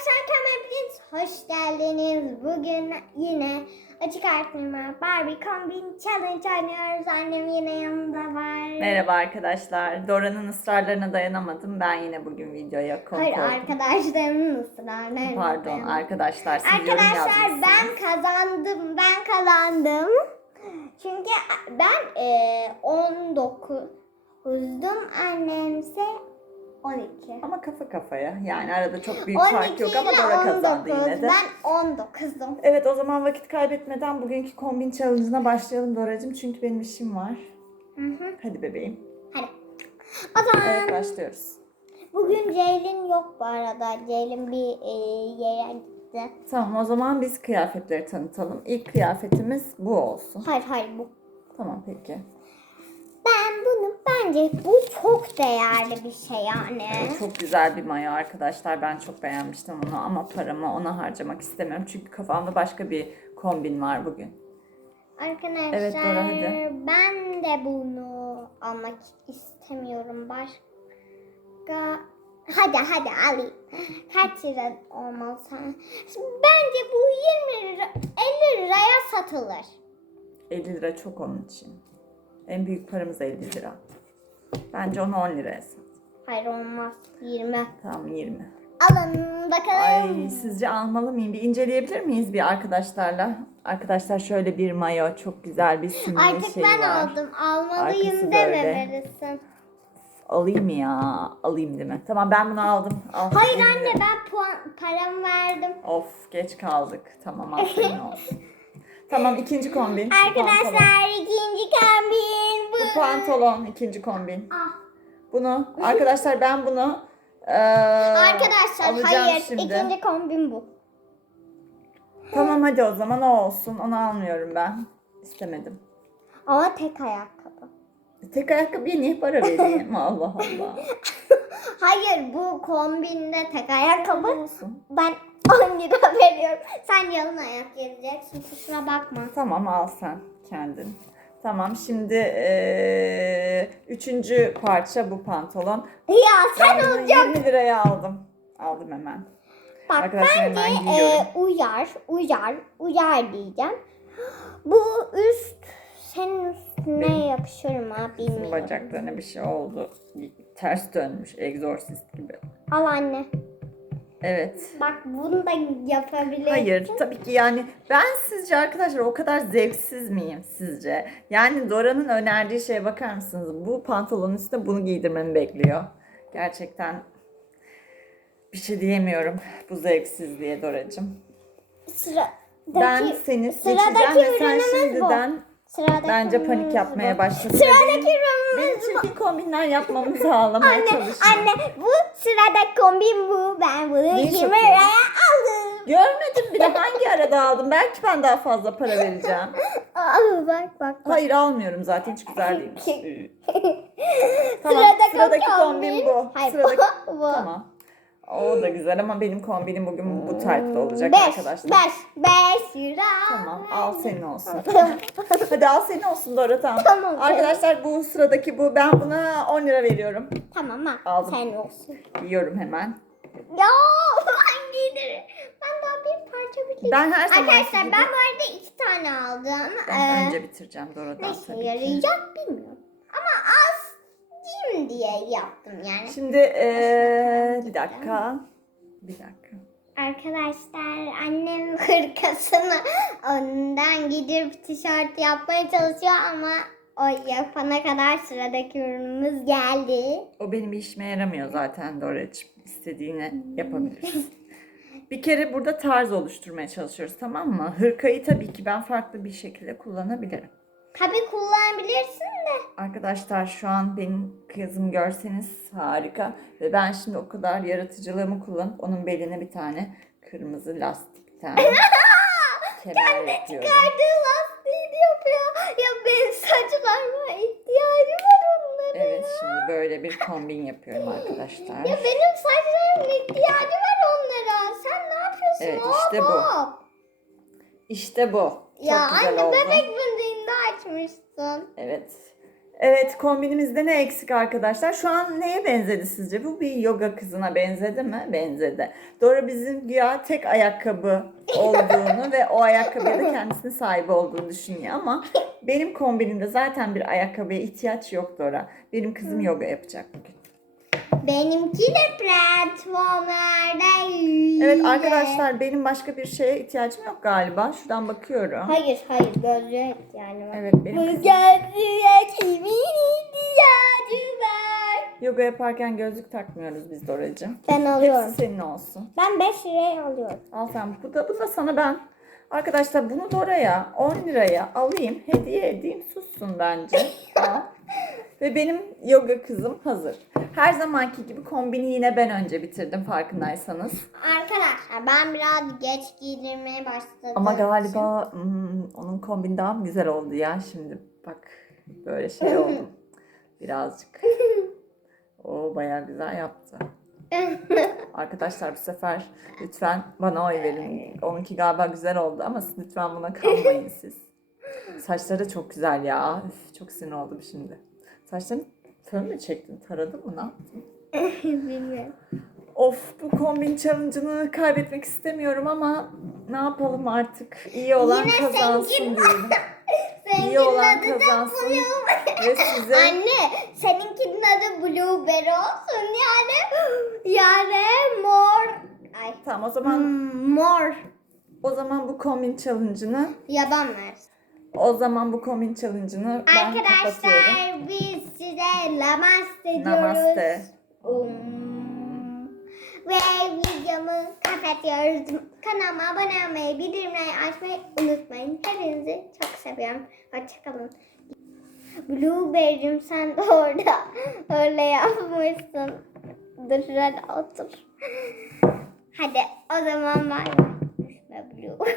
Arkadaşlar kanalıma hepiniz hoş geldiniz. Bugün yine açık artırma Barbie Combine Challenge oynuyoruz. Annem yine yanımda var. Merhaba arkadaşlar. Dora'nın ısrarlarına dayanamadım. Ben yine bugün videoya konuk Hayır oldum. arkadaşlarımın ısrarları. Pardon arkadaşlar. Siz yorum Arkadaşlar yazmışsınız. ben kazandım. Ben kazandım. Çünkü ben e, 19'dum. Annemse 12. Ama kafa kafaya. Yani arada çok büyük 12 fark yok ama ile Dora kazandı 19. yine de. Ben 19'dum. Evet o zaman vakit kaybetmeden bugünkü kombin challenge'ına başlayalım Dora'cığım. Çünkü benim işim var. Hı hı. Hadi bebeğim. Hadi. O zaman Evet başlıyoruz. bugün Ceylin yok bu arada. Ceylin bir e, yere gitti. Tamam o zaman biz kıyafetleri tanıtalım. İlk kıyafetimiz bu olsun. Hayır hayır bu. Tamam peki. Bunu bence bu çok değerli bir şey yani. Evet, çok güzel bir mayo arkadaşlar. Ben çok beğenmiştim onu ama paramı ona harcamak istemiyorum. Çünkü kafamda başka bir kombin var bugün. Arkadaşlar Evet, Dora, hadi. ben de bunu almak istemiyorum. Başka Hadi hadi alayım. Kaç lira olmalı sana? Bence bu 20 lira 50 liraya satılır. 50 lira çok onun için. En büyük paramız 50 lira. Bence onu 10 liraya sat. Hayır olmaz. 20. Tamam 20. Alın bakalım. Ay sizce almalı mıyım? Bir inceleyebilir miyiz bir arkadaşlarla? Arkadaşlar şöyle bir mayo, çok güzel bir simli Artık şey ben var. aldım. Almalıyım Arkası deme böyle. verirsin. Alayım ya? Alayım değil mi? Tamam ben bunu aldım. Al, Hayır 20 anne ben puan paramı verdim. Of geç kaldık. Tamam aferin olsun. Tamam ikinci kombin. Arkadaşlar ikinci kombin bu. Bu pantolon ikinci kombin. Ah. Bunu arkadaşlar ben bunu eee, Arkadaşlar alacağım hayır şimdi. ikinci kombin bu. Tamam hadi o zaman o olsun. Onu almıyorum ben. İstemedim. Ama tek ayakkabı. Tek ayakkabıya niye para vereyim? Allah Allah. Hayır bu kombinde tek ayakkabı. Olsun. Ben 10 lira veriyorum. Sen yalın ayak geleceksin kusura bakma. Tamam al sen kendin. Tamam şimdi eee, üçüncü parça bu pantolon. Ya sen Ben bunu olacak. 20 liraya aldım. Aldım hemen. Bak Arkadaşlar bence hemen e, uyar, uyar, uyar diyeceğim. Bu üst senin üstüne Benim- yakışır mı bilmiyorum. bacaklarına bir şey oldu. Ters dönmüş egzorsist gibi. Al anne. Evet. Bak bunu da yapabilirsin. Hayır tabii ki yani ben sizce arkadaşlar o kadar zevksiz miyim sizce? Yani Dora'nın önerdiği şeye bakar mısınız? Bu pantolonun üstüne bunu giydirmemi bekliyor. Gerçekten bir şey diyemiyorum bu zevksizliğe Dora'cığım. Sıradaki, Ben seni seçeceğim ve sen ürünümüz bu. Sıradaki bence panik yapmaya bu. başladın. Sıradaki Benim ürünümüz bu. çirkin kombinler yapmamı sağlamaya Anne, çalışıyor. anne bu sıradaki kombin bu. Ben bunu Neyi 20 satıyorsun? liraya aldım. Görmedim bile hangi arada aldım. Belki ben daha fazla para vereceğim. Aa, bak bak bak. Hayır almıyorum zaten hiç güzel değilmiş. Tamam, Sıradaki, kombin, bu. Hayır Sıradaki- bu. Tamam. O da güzel ama benim kombinim bugün bu type'da olacak 5, arkadaşlar. 5, 5 lira. Tamam al senin olsun. Hadi al senin olsun Dora tamam. Tamam. Arkadaşlar bu sıradaki bu. Ben buna 10 lira veriyorum. Tamam ha. Aldım. Sen olsun. Yiyorum hemen. Ya ben giydirim. Ben daha bir parça bile. Ben her zaman Arkadaşlar ben bu arada iki tane aldım. Ben Ee, önce bitireceğim Dora'dan tabii ki. yarayacak bilmiyorum. Ama az diyeyim diye yaptım yani. Şimdi eee, bir dakika. Bir dakika. Arkadaşlar annem hırkasını önden gidip tişört yapmaya çalışıyor ama o yapana kadar sıradaki ürünümüz geldi. O benim işime yaramıyor zaten Dora'cığım. İstediğini yapabilirsin. bir kere burada tarz oluşturmaya çalışıyoruz tamam mı? Hırkayı tabii ki ben farklı bir şekilde kullanabilirim. Tabii kullanabilirsin de. Arkadaşlar şu an benim kızım görseniz harika. Ve ben şimdi o kadar yaratıcılığımı kullanıp onun beline bir tane kırmızı lastikten kemer yapıyorum. Çıkardığı lastiğini yapıyor. Ya benim saçlarıma ihtiyacım var onlara. Evet şimdi böyle bir kombin yapıyorum arkadaşlar. Ya benim saçlarımın ihtiyacı var onlara. Sen ne yapıyorsun? Evet, işte bu. hop. İşte bu. Çok Ya güzel anne oldu. bebek fındığında açmışsın. Evet. Evet kombinimizde ne eksik arkadaşlar? Şu an neye benzedi sizce? Bu bir yoga kızına benzedi mi? Benzedi. Dora bizim güya tek ayakkabı olduğunu ve o ayakkabıya da kendisinin sahibi olduğunu düşünüyor ama benim kombinimde zaten bir ayakkabıya ihtiyaç yok Dora. Benim kızım yoga yapacak bugün. Benimki de platformlarda yürüyor. Evet arkadaşlar benim başka bir şeye ihtiyacım yok galiba. Şuradan bakıyorum. Hayır hayır gözlüğe yani. Evet benim Bu gözlüğe kimin ihtiyacı var? yoga yaparken gözlük takmıyoruz biz Doracığım. Ben alıyorum. Hepsi senin olsun. Ben 5 liraya alıyorum. Al sen. Bu da, bu da sana ben. Arkadaşlar bunu Dora'ya 10 liraya alayım. Hediye edeyim. Sussun bence. Al. Ve benim yoga kızım hazır. Her zamanki gibi kombini yine ben önce bitirdim farkındaysanız. Arkadaşlar ben biraz geç giydirmeye başladım. Ama galiba hmm, onun kombini daha mı güzel oldu ya şimdi. Bak böyle şey oldu. Birazcık. O bayağı güzel yaptı. Arkadaşlar bu sefer lütfen bana oy verin. Onunki galiba güzel oldu ama siz lütfen buna kalmayın siz. Saçları çok güzel ya. Üf, çok sinir oldum şimdi. Saçlarını fön mü çektin? Taradın mı? Ne yaptın? Bilmiyorum. Of bu kombin challenge'ını kaybetmek istemiyorum ama ne yapalım artık. İyi olan Yine kazansın seninki- diyelim. İyi olan adı da kazansın. Blue- Ve size Anne seninkinin adı Blueberry olsun yani. Yani mor. Ay. tamam o zaman Hmm, mor. o zaman bu kombin challenge'ını Yaban versin. O zaman bu kombin challenge'ını ben kapatıyorum. Arkadaşlar biz size namaste diyoruz. Namaste. Um, ve videomu kapatıyoruz. Kanalıma abone olmayı, bildirimleri açmayı unutmayın. Hepinizi çok seviyorum. Hoşçakalın. Blueberry'cim sen de orada öyle yapmışsın. Dur şöyle otur. Hadi o zaman bay bay.